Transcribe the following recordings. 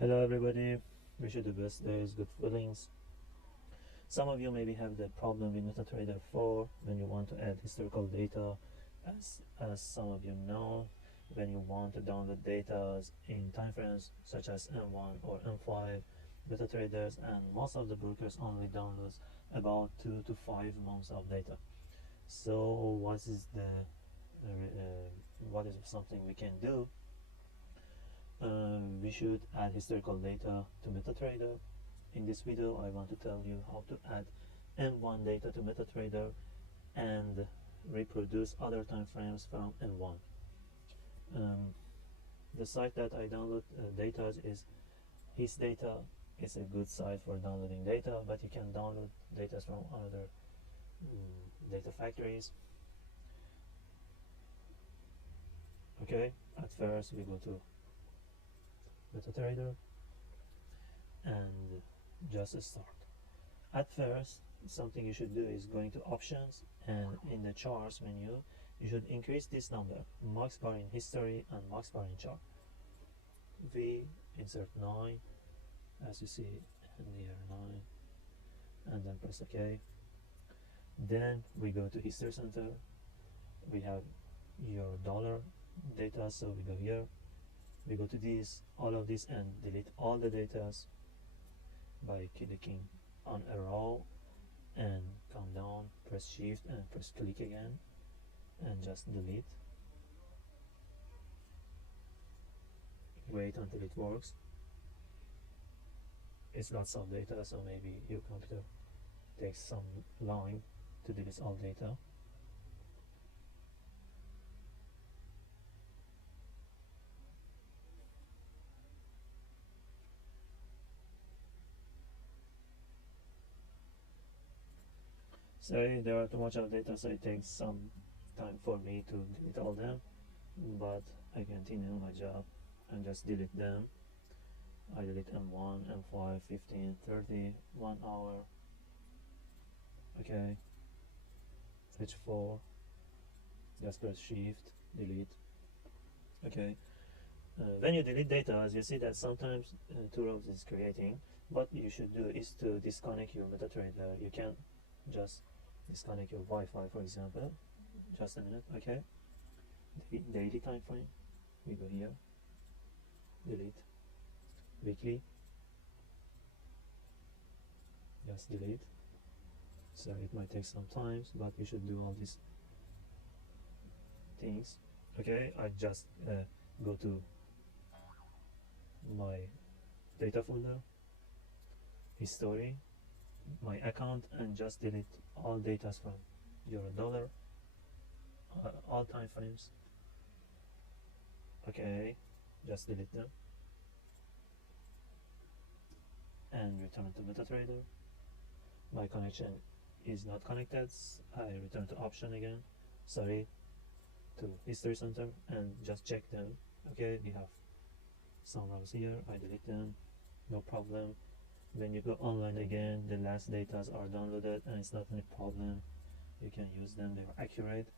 Hello everybody, wish you the best days, good feelings. Some of you maybe have the problem with MetaTrader 4 when you want to add historical data. As some of you know, when you want to download data in timeframes such as M1 or M5, MetaTraders and most of the brokers only downloads about 2 to 5 months of data. So what is something we can do? We should add historical data to MetaTrader. In this video I want to tell you how to add M1 data to MetaTrader and reproduce other time frames from M1. The site that I download data is his data. It's a good site for downloading data, but you can download data from other data factories. Okay, at first we go to MetaTrader and just start. At first, something you should do is going to options, and in the charts menu you should increase this number, max bar in history and max bar in chart. We insert 9 as you see in here, 9, and then press OK. Then we go to history center. We have your dollar data, so we go here, we go to this, all of this, and delete all the data by clicking on a row and come down, press shift and press click again and just delete. Wait until it works. It's lots of data, so maybe your computer takes some long to delete all data. Sorry, there are too much of data, so it takes some time for me to delete all them, but I continue my job and just delete them. I delete M1, M5, 15, 30, 1 hour. Okay, H4, just press shift, delete. Okay, when you delete data, as you see that sometimes two rows is creating, what you should do is to disconnect your MetaTrader. You can just disconnect your Wi-Fi, for example. Just a minute. Okay, daily time frame, we go here, delete. Weekly, just delete. So it might take some time, but you should do all these things. Okay, I just go to my data folder, history, my account, and just delete all data from euro dollar, all time frames. Okay, just delete them and return to MetaTrader. My connection is not connected. I return to option again, sorry, to history center, and just check them. Okay, we have some rows here, I delete them, no problem. When you go online again, the last data are downloaded and it's not any problem, you can use them, they are accurate.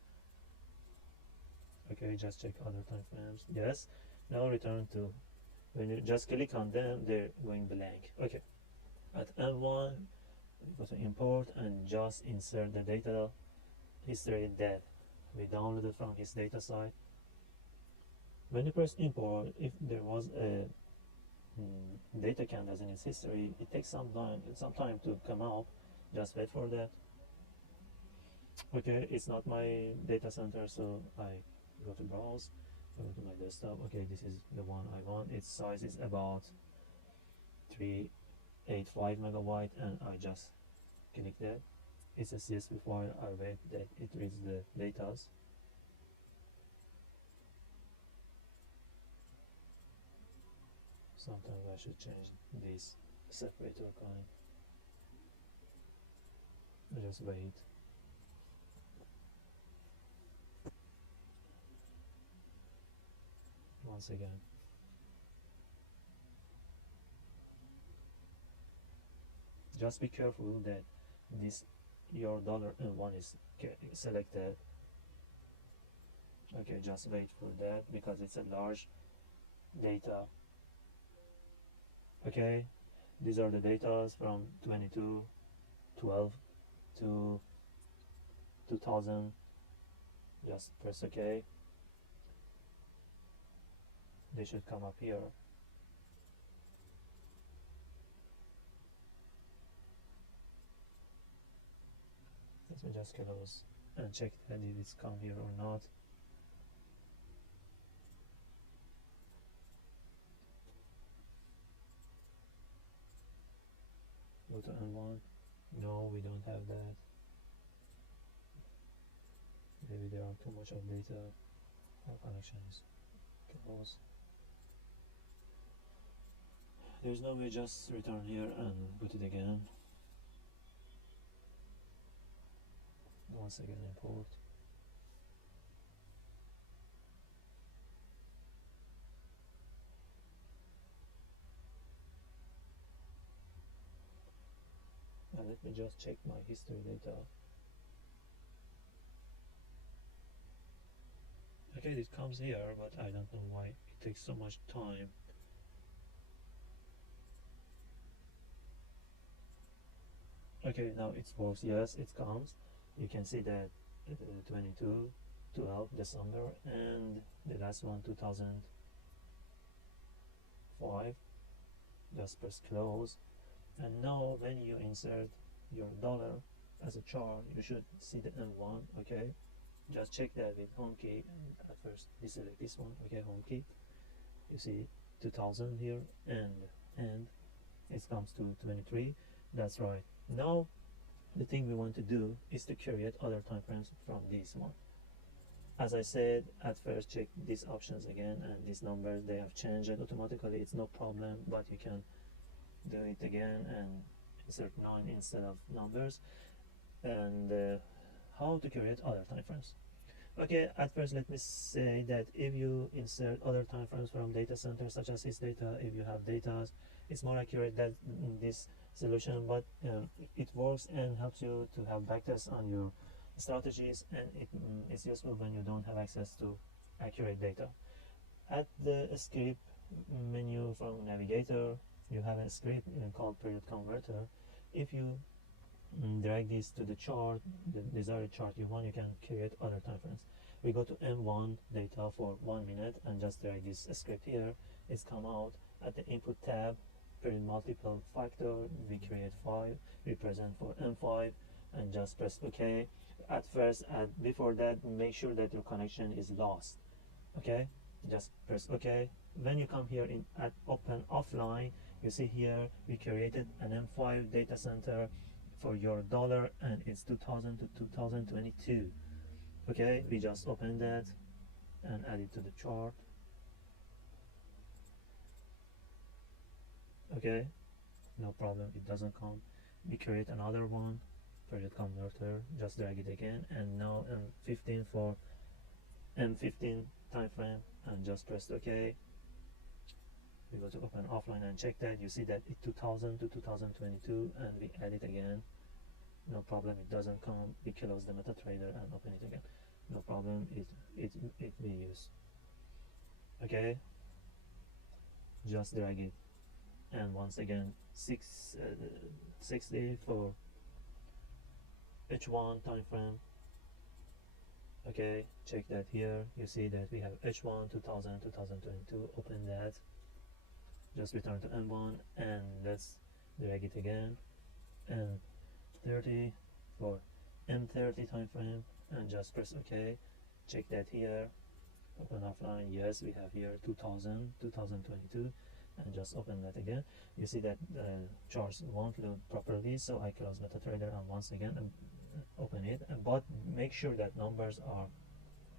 Okay, just check other time frames. Yes, now return to, when you just click on them, they're going blank. Okay, at M1 go to import and just insert the data history that we downloaded from his data site. When you press import, if there was a data candles in its history, it takes some time to come out. Just wait for that. Okay, it's not my data center, so I go to browse, go to my desktop. Okay, this is the one I want. Its size is about 385 megabyte, and I just click that. It says yes before I wait that it reads the data. Sometimes I should change this separator kind. Just wait. Once again. Just be careful that this your dollar and one is selected. Okay, just wait for that because it's a large data. Okay, these are the datas from 2212 to 2000. Just press OK. They should come up here. Let me just close and check that if it's come here or not. Go to N1. No, we don't have that. Maybe there are too much of data. Our connection is close. There's no way, just return here and put it again. Once again import. And let me just check my history data. Okay, it comes here, but I don't know why it takes so much time. Okay, now it works. Yes, it comes. You can see that 22, 12 December, and the last one 2005. Just press close, and now when you insert your dollar as a chart, you should see the M1. Okay, just check that with home key, and at first deselect this one. Okay, home key, you see 2000 here, and it comes to 23. That's right. Now the thing we want to do is to create other time frames from this one. As I said, at first check these options again, and these numbers, they have changed automatically. It's no problem, but you can do it again and insert 9 instead of numbers. And how to create other time frames. Okay, at first let me say that if you insert other time frames from data centers such as this data, if you have data, it's more accurate than this solution, but it works and helps you to have backtest on your strategies, and it's useful when you don't have access to accurate data. At the script menu from navigator, you have a script called period converter. If you drag this to the chart, the desired chart you want, you can create other time frames. We go to M1 data for 1 minute and just drag this script here. It's come out at the input tab, period multiple factor, we create 5, represent for M5, and just press OK. At first, before that, make sure that your connection is lost. Okay, just press OK. When you come here at open offline, you see here we created an M5 data center for your dollar, and it's 2000 to 2022. Okay, we just open that and add it to the chart. Okay, no problem, it doesn't come. We create another one, period converter, just drag it again, and now M15 for M15 time frame, and just press OK. We go to open offline and check that. You see that it's 2000 to 2022, and we add it again. No problem, it doesn't come. We close the MetaTrader and open it again. No problem, it we use. Okay, just drag it, and once again 60 for H1 time frame. Okay, check that here. You see that we have H1 2000 2022. Open that, just return to M1, and let's drag it again, and 30 for M30 time frame, and just press OK. Check that here, open offline. Yes, we have here 2000 2022, and just open that again. You see that the charts won't load properly, so I close MetaTrader and once again open it, but make sure that numbers are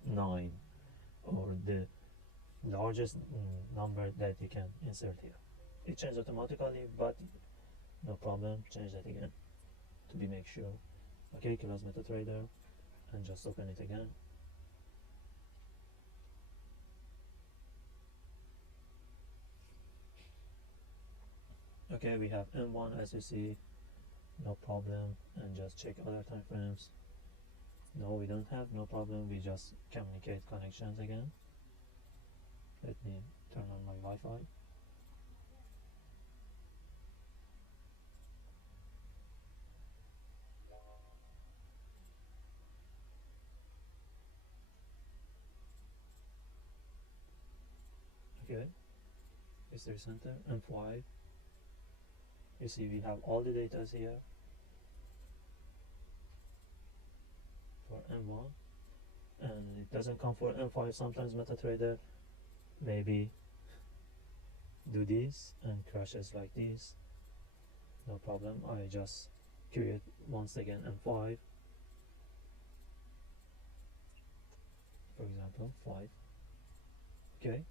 9 or the largest number that you can insert here. It changes automatically, but no problem, change that again to be make sure. Okay, close MetaTrader and just open it again. Okay, we have M1 as you see, no problem, and just check other time frames. No, we don't have, no problem, we just communicate connections again. Let me turn on my Wi-Fi. history center, M5. You see we have all the data here for M1, and it doesn't come for M5. Sometimes MetaTrader maybe do this and crashes like this. No problem, I just create once again M5, for example 5. Okay,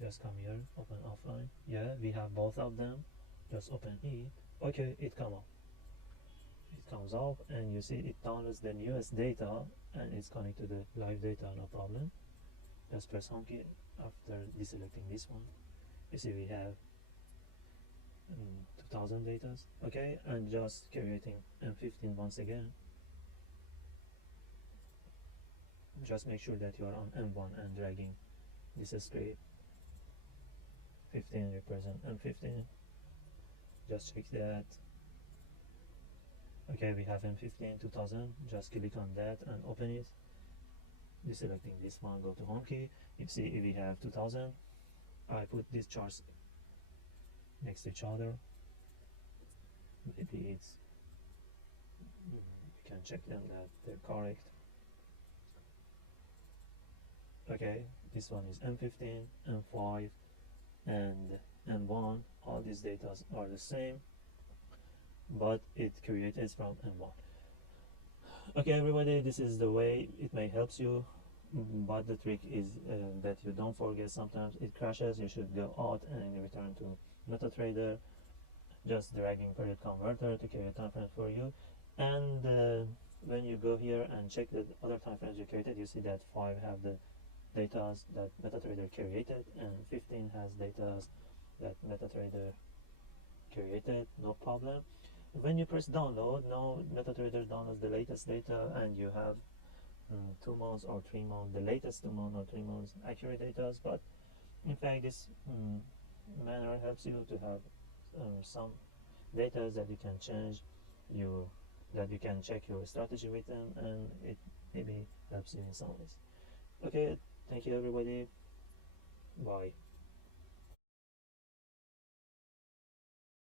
just come here, open offline. Yeah, we have both of them. Just open it. Okay, it comes up, and you see it downloads the newest data and it's connected to the live data. No problem. Just press home key after deselecting this one. You see we have 2000 data. Okay, and just creating M15 once again. Just make sure that you are on M1 and dragging this script. 15 represent M15. Just check that. Okay, we have M15 2000. Just click on that and open it. Deselecting this one, go to home key. You see we have 2000. I put these charts next to each other. Maybe it's you can check them that they're correct. Okay, this one is M15, M5, and M1. All these data are the same, but it created from M1. Okay, everybody, this is the way it may help you, but the trick is that you don't forget. Sometimes it crashes. You should go out and return to MetaTrader, just dragging period converter to create time frames for you. And when you go here and check the other time frames you created, you see that 5 have the data that MetaTrader created, and 15 has data that MetaTrader created. No problem. When you press download, now MetaTrader downloads the latest data, and you have 2 months or 3 months, the latest 2 months or 3 months accurate data. But in fact, this manner helps you to have some data that you can change, that you can check your strategy with them, and it maybe helps you in some ways. Okay, thank you everybody. Bye.